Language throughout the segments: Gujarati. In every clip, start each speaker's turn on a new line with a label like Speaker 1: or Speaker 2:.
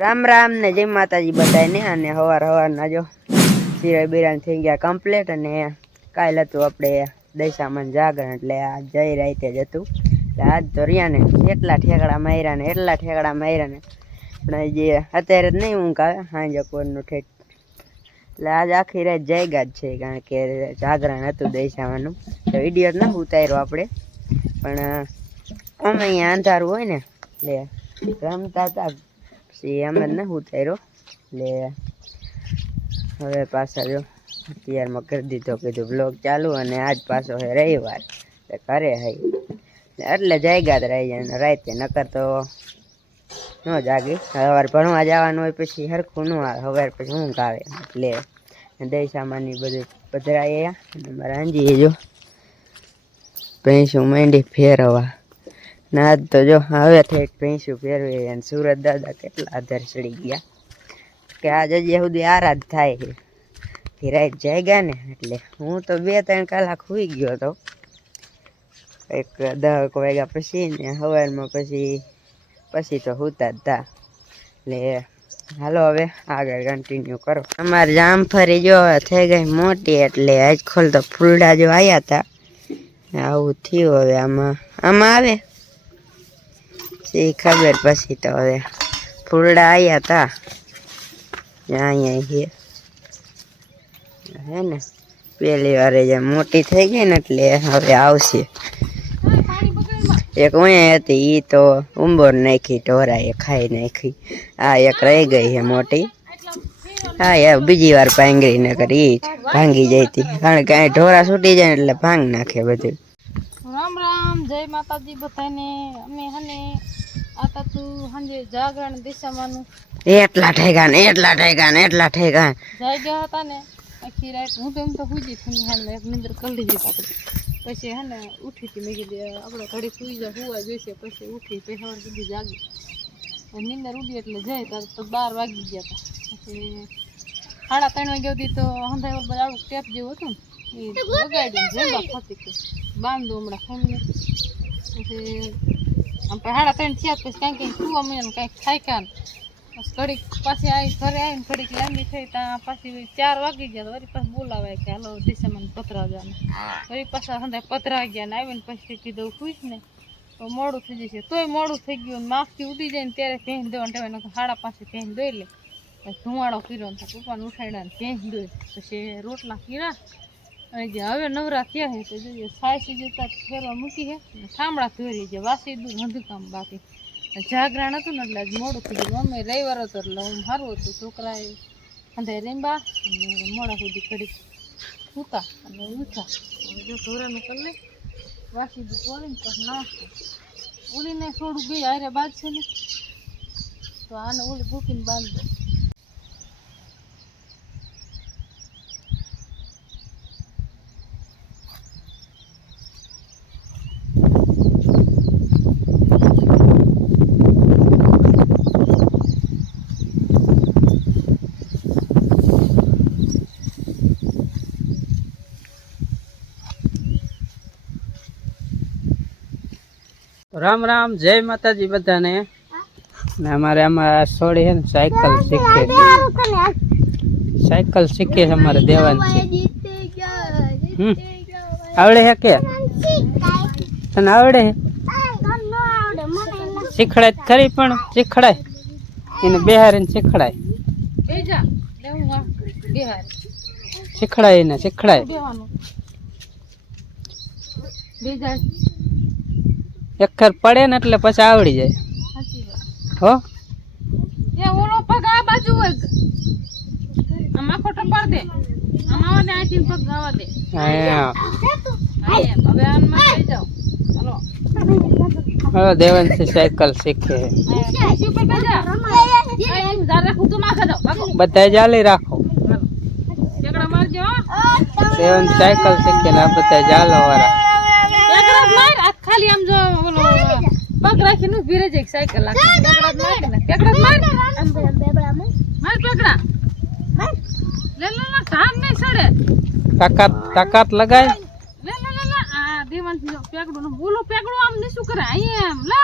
Speaker 1: રામ રામ ને જય માતાજી બધાને અને હવાર હવારના જો સિરાય બિરાન થઈ ગયા કમ્પ્લીટ અને કાલ હતું આપણે દશામાં જાગરણ, એટલે આ જઈ રાતે જ હતું. એટલે આજ તો રહ્યા ને એટલા ઠેકડા માર્યા ને એટલા ઠેકડા માર્યા ને. પણ જે અત્યારે જ નહીં ઊંઘ આવે સાંજે કોરનું ઠેક. એટલે આજ આખી રાત જાગ્યા જ છે, કારણ કે જાગરણ હતું દશામાનું. તો વીડિયો ના ઉતાર્યો આપણે. પણ અમે અહીંયા અંધારું હોય ને, એટલે રમતા હતા. પછી એમ જ ના ઉતાર્યો એટલે હવે પાછા જો અત્યારમાં કરી દીધો કીધું બ્લોગ ચાલુ અને આજ પાછો છે રવિવાર ઘરે હઈ એટલે જાગ્યા જ રહી જાય રાતે, નકર તો ન જાગી. સવાર ભણવા જવાનું હોય પછી સરખું ન આવે, સવાર પછી ઊંઘ આવે. એટલે દહીં સામાનની બધું પધરાય મારા અંજીએ જો ભેંસું માંડી ફેરવા ના, તો જો, હવે ઠેઠ ભેંસું ફેરવી અને સુરત દાદા કેટલા આધાર ચડી ગયા. કે આજે હજી સુધી આરાધ થાય છે. જાય ગયા ને, એટલે હું તો બે ત્રણ કલાક સુઈ ગયો હતો એક દહક વાગ્યા પછી ને સવારમાં પછી પછી તો હુતા જ તા. એટલે હાલો હવે આગળ કન્ટિન્યુ કરો. અમારે જામફળી જો થઈ ગઈ મોટી, એટલે આજ ખોલ તો ફૂલડા જો આવ્યા હતા આવું થયું હવે આમાં. આમાં આવે? એ ખબર પછી તો હવે ફૂલડા આવ્યા હતા અહીંયા છે હે ને? પેલી વારે જે મોટી થઈ ગઈ ને એટલે હવે આવશે. એક ઉયા હતી એ તો ઉંબર નાખી, ઢોરાએ ખાઈ નાખી. આ એક રહી ગઈ છે મોટી. હા યાર બીજી વાર પાંગરી ન કરી ભાંગી જાય હતી કારણ કે ઢોરા છૂટી જાય એટલે ભાંગ નાખે બધું.
Speaker 2: રામ રામ જય માતાજી બધાને. અમે હને આતા તું સાંજે જાગરણ દિશામાંનું.
Speaker 1: એટલા ઠેકા ને એટલા ઠેકા ને એટલા ઠેકા
Speaker 2: જઈ ગયા હતા ને આખી રાત હું તો એમ તો હુઈ જઈ હાલ એક નિંદર કરી લીધી પાછી પછી હે ને ઉઠી હતી મેં કીધી આપણે ઘડી સુઈ જા હુવા જોઈશે. પછી ઉઠી પછી સવાર સુધી જાગી. નિંદર ઉડી એટલે જાય ત્યારે તો બાર વાગી ગયા હતા. પછી સાડા ત્રણ વાગ્યા સુધી તો હંધાઈ બધા આવું ટેપ જેવું હતું ને. એ વગાડ્યું જેમાં ફતી કે બાંધો હમણાં ફોનને પછી આમ પછી સાડા ત્રણ થયા પછી કાંઈક કંઈક સુવા મળ્યા ને કાંઈક થાય કાન બસ ઘડીક પાછી આવી ઘરે આવીને ઘડીક લાંબી થઈ ત્યાં પાછી ચાર વાગી ગયા તો વળી પાછું બોલાવાય કે હાલો દિશામાં પતરા જવાનું વળી પાછા હંધાઈ પતરા ગયા ને આવીને પછી કીધું ખુશ ને તો મોડું થઈ જશે તોય મોડું થઈ ગયું ને માખથી ઉડી જાય ને ત્યારે દેવાનું ટેવાય નકર સાડા પાંચે ભેંસ દોઈ લે ધુમાડો કર્યો ને તો પપ્પાને ઉઠાડ્યા ને ભેંસ દોઈ પછી રોટલા કીરા અને જે હવે નવરા થયા છે, તો જોઈએ સાયસી જતા ફેરવા મૂકી છે ને ઠામડા છે વાસી દૂધ કામ બાકી. જાગરણ હતું ને એટલે આજ મોડું થઈ ગયું. અમે રવિવાર હતો એટલે હું સારું હતું, છોકરાએ અંધે રીંબા અને મોડા સુધી કડી સૂતા અને ઊંચા જો ઢોરાને કરી વાસી દૂધ તોડીને પણ નાસ્તો. ઉલીને થોડું બી હારે બાજશે ને? તો આને ઓલી ભૂકીને બાંધી.
Speaker 3: રામ રામ, જય માતાજી બધાને. ને અમારે આમાં સોડી છે ને, સાયકલ શીખે છે. સાયકલ શીખે છે અમારે દેવાન છે આવડે છે કે? તને આવડે શીખડાય ખરી પણ શીખડાય. એને બેહારીને શીખડાય. શીખડાય એને, શીખડાય.
Speaker 2: બેવાનું બેજા
Speaker 3: એક ખર પડે ને એટલે પછી આવડી જાય. હો?
Speaker 2: એ ઓલો પગ આ બાજુ હોય આમાં ખોટો પાડ દે. આમાં આવા આથી પગ ગાવા દે.
Speaker 3: હા.
Speaker 2: હવે આનમાં થઈ જાવ હાલો.
Speaker 3: હવે દેવાંશી સાયકલ શીખે. બધા જાલી રાખો. દેવાન સાયકલ શીખે ને આ બધા જાલો વાળા
Speaker 2: માર આ ખાલી આમ જો ઓલો પગ રાખીને ઊભી રહી જાય સાયકલ લાગે. ટેકડા માર. માર માર. લે લે લે કામ નહીં સડે.
Speaker 3: તાકાત તાકાત લગાય.
Speaker 2: લે લે લે લે આ દેવાંશ જો પેકડું ને બોલો પેકડું આમ ને શું કરે? અહીંયા એમ લે.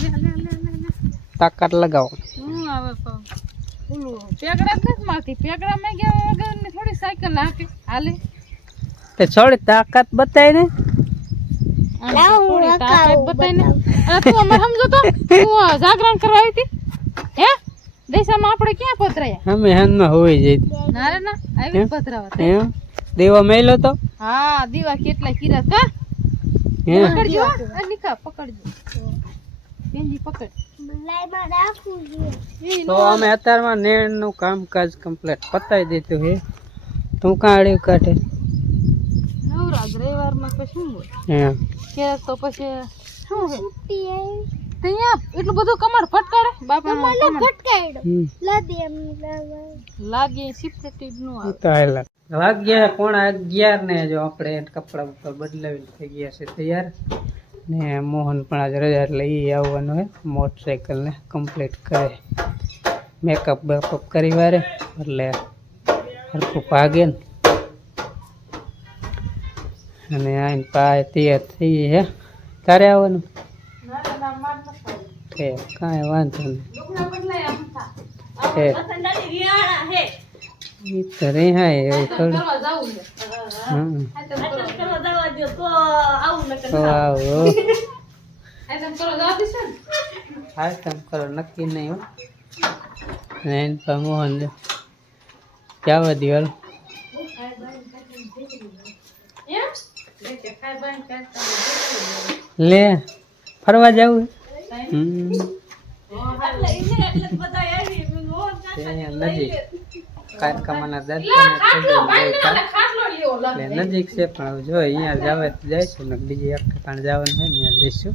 Speaker 2: લે લે લે લે લે. લે
Speaker 3: તાકાત લગાવો.
Speaker 2: હું આવે જ નથી મારતી પેગડા માં ગયા વગર ને થોડી સાયકલ હાકે? હાલે.
Speaker 3: તે છોડી તાકાત બતાય ને.
Speaker 2: થોડી તાકાત બતાય ને. અમે સમજો તો. તું આ જાગરણ કરવા આવી હતી. હે? દેશામાં આપણે ક્યાં પતરાયા
Speaker 3: અમે હાનમાં હોઈ જઈ.
Speaker 2: ના રે ના આવી જ પતરાવા
Speaker 3: મેલો તો?
Speaker 2: હા દીવા કેટલા કીરા કા પકડજો પકડ.
Speaker 3: તો અમે અત્યારમાં નેણનું કામકાજ કમ્પ્લીટ પતાવી દીધું હે તું કાઢ્યું કાઢે
Speaker 2: નવરાજ રવિવારમાં પછી શું હોય?
Speaker 3: એમ.
Speaker 2: કે તો પછી શું છે? ત્યાં એટલું બધું કમર ફટકાડે બાપા
Speaker 3: હમ.
Speaker 2: લાગે સિફ્ટી નું આવે.
Speaker 3: તો હાલા. વાગ્યા પોણા અગિયાર ને જો આપણે કપડા બપડા બદલાવીને થઈ ગયા છે તૈયાર. ને મોહન પણ આજ રજા એટલે એ આવવાનું હે. મોટરસાઇકલ ને કમ્પ્લીટ કરે. મેકઅપ બેકઅપ કરી વારે. એટલે હરખું ભાગે ને. અને આઈને પાય તૈયાર થઈ હે તારે આવવાનું? છે કાંઈ વાંધો નહીં. તો એવું થોડું તો આવો.
Speaker 2: ને
Speaker 3: હા કરો, નક્કી નહીં હો. અને એની મોહન દિવાલ?
Speaker 2: એમ? લે
Speaker 3: ફરવા જવું નજીક. છે પણ જો અહીંયા જાવે તો જઈશું ને બીજી એક પણ જવાનું છે ને અહીંયા જઈશું.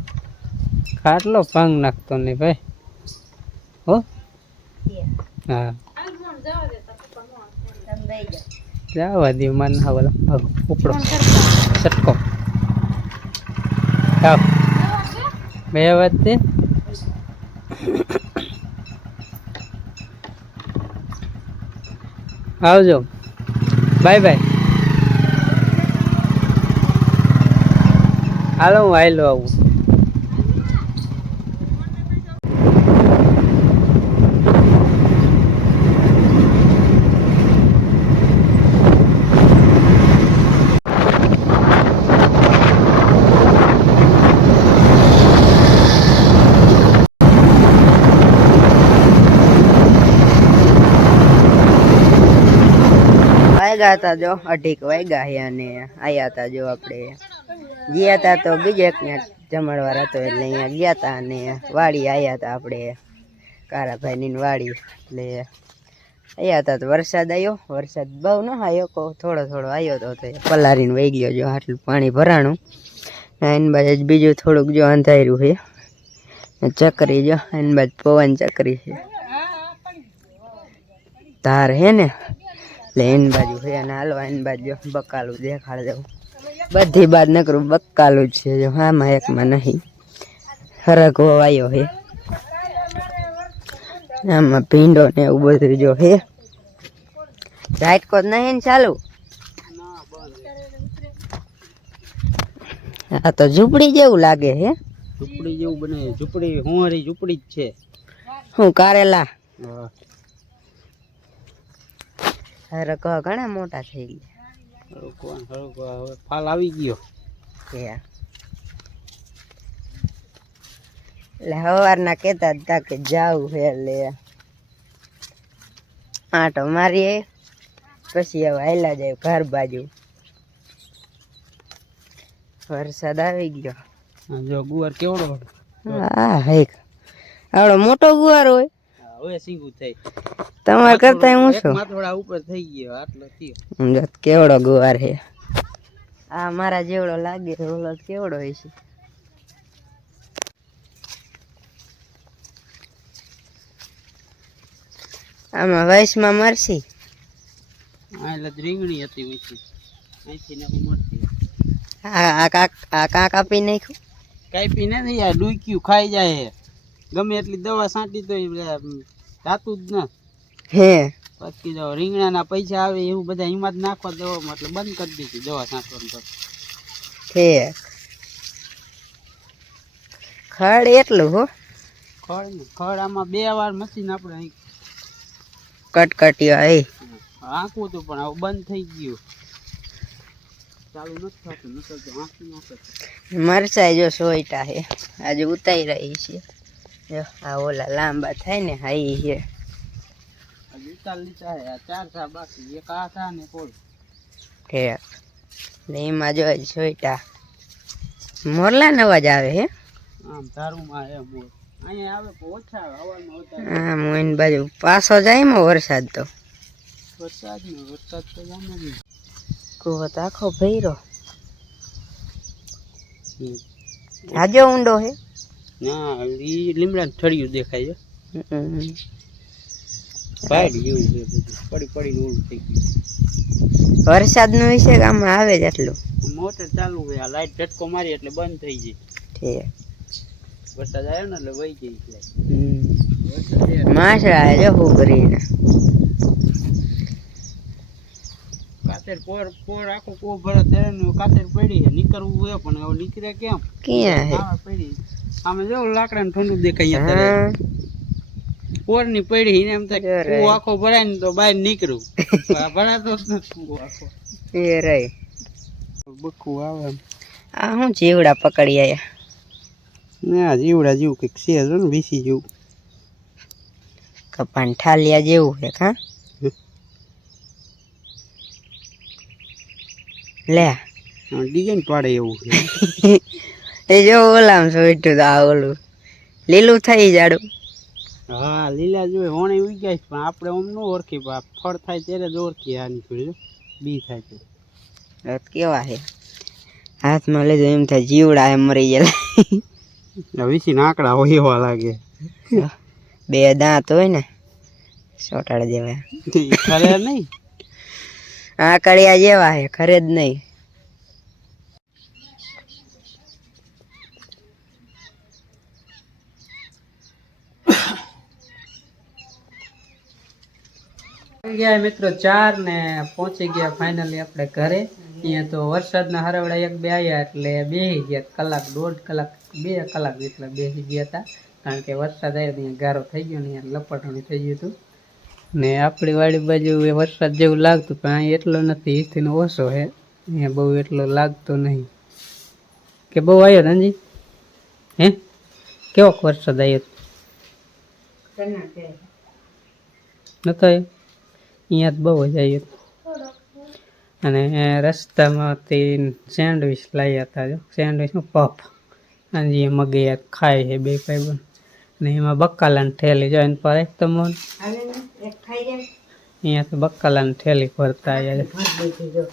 Speaker 3: ખાટલો ભાંગ નાખતો નહીં ભાઈ. હો? હા.
Speaker 2: જવા દે
Speaker 3: હવાલા મને હા બોલો ઉપડો. સટકો જાઓ. બે વાતે આવજો. Bye bye. હાલો હું આવેલો આવું.
Speaker 1: વાગ્યા હતા જો, અઢીક વાગ્યા છે અને આયા હતા જો આપણે. ગયા હતા તો બીજે ને જમણવાર હતો એટલે અહીંયા ગયા હતા અને વાડી આવ્યા હતા આપણે, કારાભાઈની વાડી, એટલે આયા હતા તો વરસાદ આવ્યો વરસાદ બહુ ન આવ્યો કો થોડો થોડો આવ્યો તો તો પલારીને વહી ગયો જો, આટલું પાણી ભરાણું. એની બાજુ બીજું થોડુંક જો અંધાર્યું છે. ચકરી જો, એની બાજુ પવન ચકરી છે. તાર હે ને? એટલે એની બાજુ છે અને હાલો એની બાજુ બકાલું દેખાડ દઉં. બધી બાદ નકરું બકાલું જ છે હામાં એકમાં નહીં. હરગવો આવ્યો છે આમાં ભીંડો ને એવું બધું જો હે. જ નહીં ને ચાલુ? આ તો ઝૂંપડી જેવું લાગે હે.
Speaker 3: ઝૂંપડી જેવું બને ઝૂંપડી હોંરી ઝૂંપડી જ છે.
Speaker 1: હું કારેલા. હરગવો ઘણા મોટા થઈ ગયા.
Speaker 3: હળકવા હળકવા હવે ફાલ આવી ગયો.
Speaker 1: એટલે સવારના કહેતા હતા કે જાવું હે લે. આટો મારીએ પછી હવે હાલ્યા જાય ઘર બાજુ. વરસાદ આવી ગયો.
Speaker 3: જો ગુવાર કેવડો
Speaker 1: હા હેક આવડો મોટો ગુવાર હોય.
Speaker 3: હવે સીંગું થઈ.
Speaker 1: તમારે કરતા હું
Speaker 3: એક
Speaker 1: છું
Speaker 3: માથોડા ઉપર થઈ ગયો આટલો થયો.
Speaker 1: કેવડો ગુવાર હે આ મારા જેવડો લાગે ઓલો કેવડો હોય છે? આમાં વયસમાં મરસી?
Speaker 3: આ એટલે રીંગણી હતી ઊંચી અહીંથી ને હું
Speaker 1: આ આ કાક આ કાંક આપી નાખ્યું?
Speaker 3: કાંઈ નથી આ ડૂક્યું ખાઈ જાય હે ગમે એટલી દવા છાંટી તો જાતું જ ના.
Speaker 1: હે.
Speaker 3: પછી જો રીંગણાના પૈસા આવે એવું બધા હિંમત નાખવા દવામાં એટલે બંધ કરી દીધી દવા છાંટવાનું તો.
Speaker 1: હે. ખડ એટલું હો.
Speaker 3: ખડ ખડ આમાં બે વાર મશીન આપણે અહીં
Speaker 1: કટકટીઓ એ
Speaker 3: આંકવું હતું પણ હવે બંધ થઈ ગયું. થતું તો
Speaker 1: મરચાઈ જો સોઈટા હે. આજે ઉતારી રહી છે. આ ઓલા લાંબા થાય ને હા. એ છે
Speaker 3: હજી આ ચાર થા બાકી એક આ થા ને
Speaker 1: ઠેક એટલે એમાં જો સોઈટા મોરલા નો અવાજ આવે હે.
Speaker 3: આમ તારુંમાં હે મોર. અહીંયા આવે ઓછા
Speaker 1: હા મોઈન બાજુ પાછો જાય માં વરસાદ તો.
Speaker 3: વરસાદ નો વરસાદ તો જામે જ
Speaker 1: કુવો તો આખો ભૈરો આજો ઊંડો હે?
Speaker 3: ના એ લીમડા થળિયું દેખાય છે.
Speaker 1: હમ.
Speaker 3: જેવું છે બધું. પડી પડીને ઓલું થઈ
Speaker 1: વરસાદનું વિશે ગામમાં આવે જ આટલું?
Speaker 3: મોટર ચાલુ હોય આ લાઈટ ઝટકો મારી એટલે બંધ થઈ જાય
Speaker 1: ઠીક.
Speaker 3: વરસાદ આવ્યો ને એટલે વહી જાય એટલે છે.
Speaker 1: હું કરીને
Speaker 3: કાતર પોર પોર આખો કો ભરે કાતર પડી નીકળવું હોય પણ નીકળે કેમ?
Speaker 1: ક્યાં
Speaker 3: પડી. આમે જો લાકડા ને ઠંડુ દેખાય અત્યારે પોરની પડી એને એમ થાય. કૂવો આખો ભરાય ને તો બહાર નીકળું. ભરાતો જ નથી આખો.
Speaker 1: એ રહી
Speaker 3: બકુ આવે
Speaker 1: આ હું જીવડા પકડી આયા.
Speaker 3: ના જીવડા જેવું કંઈક છે જો ને વીસી જેવું.
Speaker 1: કપાન ઠાલિયા જેવું છે કા લે.
Speaker 3: ડિઝાઇન પાડે એવું છે.
Speaker 1: એ જો ઓલામ સોઈટું તો આ ઓલું લીલું થઈ જાડું.
Speaker 3: હા લીલા જોઈએ હોણે ઉઈ છે, પણ આપણે આમ ન ઓળખી પણ ફળ થાય ત્યારે જ ઓળખી આ નીકળ્યું બી થાય તો
Speaker 1: કેવા છે હાથમાં લીધું એમ થાય જીવડા એમ મરી ગયેલા
Speaker 3: વીસી નાકડા હોય એવા લાગે.
Speaker 1: બે દાંત હોય ને સોટાડ જેવા
Speaker 3: ખરે નહીં?
Speaker 1: આ કડિયા જેવા છે ખરે જ નહીં.
Speaker 3: ગયા મિત્રો ચાર ને પહોંચી ગયા ફાઇનલી આપણે ઘરે. અહીંયા તો વરસાદના હરવડા એક બે આવ્યા એટલે બેસી ગયા. કલાક દોઢ કલાક બે કલાક જેટલા બેસી ગયા હતા. કારણ કે વરસાદ આવ્યો તો અહીંયા ગારો થઈ ગયો ને અહીંયા લપટણી થઈ ગયું હતું. ને આપણી વાડી બાજુ એ વરસાદ જેવું લાગતું પણ અહીં એટલો નથી. ઈથી ઓછો છે અહીંયા બહુ એટલો લાગતો નહીં. કે બહુ આવ્યો રંજી હે? કેવોક વરસાદ આવ્યો નતો આવ્યો અહીંયા તો બહુ જ આવ્યો અને રસ્તામાંથી સેન્ડવિચ લાવ્યા હતા જો. સેન્ડવિચનું પફ. અને જે મગે ખાય છે બે ભાઈ બન. અને એમાં બકાલાની ઠેલી જો એને પર એક તો મોન. અહીંયા તો બકાલાની ઠેલી ભરતા આવ્યા છે. જો,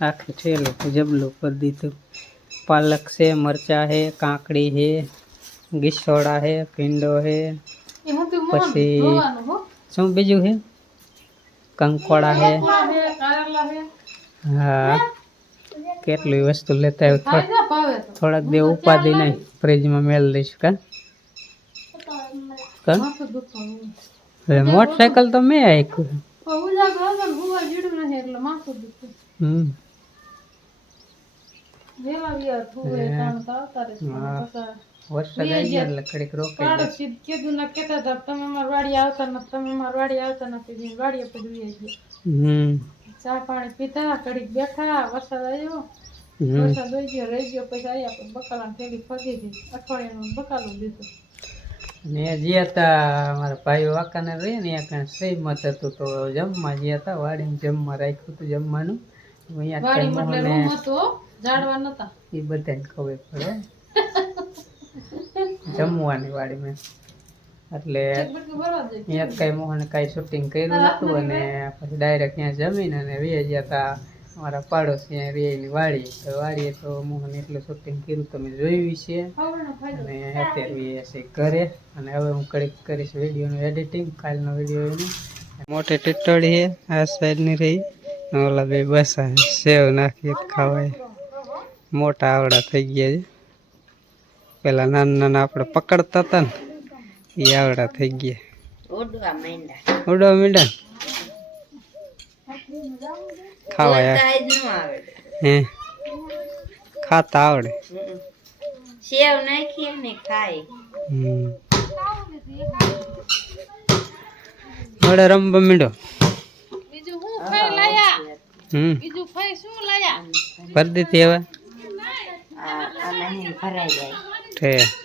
Speaker 3: આખી ઠેલું જબલું કરી દીધું. પાલક છે મરચા છે કાકડી છે ગીસોડા છે ભીંડો છે.
Speaker 2: એ હું. તો મોહન
Speaker 3: પછી
Speaker 2: જોવાનું હો
Speaker 3: શું બીજું છે કંકોડા
Speaker 2: હે. હા.
Speaker 3: કેટલી વસ્તુ લેતા આવ્યો? થોડાક દે ઉપાધિ નહીં. ફ્રીજમાં મેળ દઈશું કા? મોટરસાયકલ તો મેં
Speaker 2: દુખે
Speaker 3: હમ.
Speaker 2: વેલા વિયાર થુવે તાણ તો આવતા રહેશે.
Speaker 3: વરસાદ આવી એટલે રોકાઈ
Speaker 2: કીધું ના કેતા હતા તમે મારી વાડી આવતા નથી તમે મારી વાડી આવતા નથી વાડીએ પડી ગયા
Speaker 3: હમ.
Speaker 2: ચા પાણી પીતા બેઠા વરસાદ આવ્યો વરસાદ આવી ગયો રહી ગયો પછી આવ્યા પછી બકાલા થેલી ફગી ગઈ. અઠવાડિયાનું બકાલું દીધું.
Speaker 3: ને જે હતા મારા ભાઈ વાકાને રહી ને ત્યાં કાંઈ શ્રીમત હતું તો જમવા ગયા હતા વાડીમાં જમવા રાખ્યું હતું જમવાનું. અહીંયા એ બધાને ખબર પડે. જમવાની વાડીમાં એટલે
Speaker 2: બટકું ભરવા દે
Speaker 3: અહીંયા કઈ મોહને કઈ શૂટિંગ કર્યું નતું અને પછી ડાયરેક્ટ ત્યાં જમીન અને વે ગયા હતા અમારા પાડોશી અહીંયા રેની વાડી તો વાડીએ તો મોહન એટલું શૂટિંગ કર્યું તમે જોયું છે. અને અત્યારે છે ઘરે. અને હવે હું કડીક કરીશ વિડીયોનું એડિટિંગ કાલનો વીડિયો એનું. મોટી ટીટોળી છે આ સાઈડની રહી. ઓલા બે બસ સેવ નાખીએ ખાવાય. મોટા આવડા થઈ ગયા છે. પેલા નાના નાના આપણે પકડતા હતા ને એ આવડા થઈ ગયા.
Speaker 1: ઉડવા માંડ્યા.
Speaker 3: ઉડવા
Speaker 1: આવે
Speaker 3: હે? ખાતા આવડે.
Speaker 1: સેવ નાખીએ ને ખાય
Speaker 3: હમ. રમવા મીંડો
Speaker 2: બીજું હું ખાઈ લાયા?
Speaker 3: હમ.
Speaker 2: બીજું ખાઈ શું લાયા?
Speaker 3: ભરી દીધી હવે?
Speaker 1: આ નહીં ભરાઈ જાય.
Speaker 3: 对。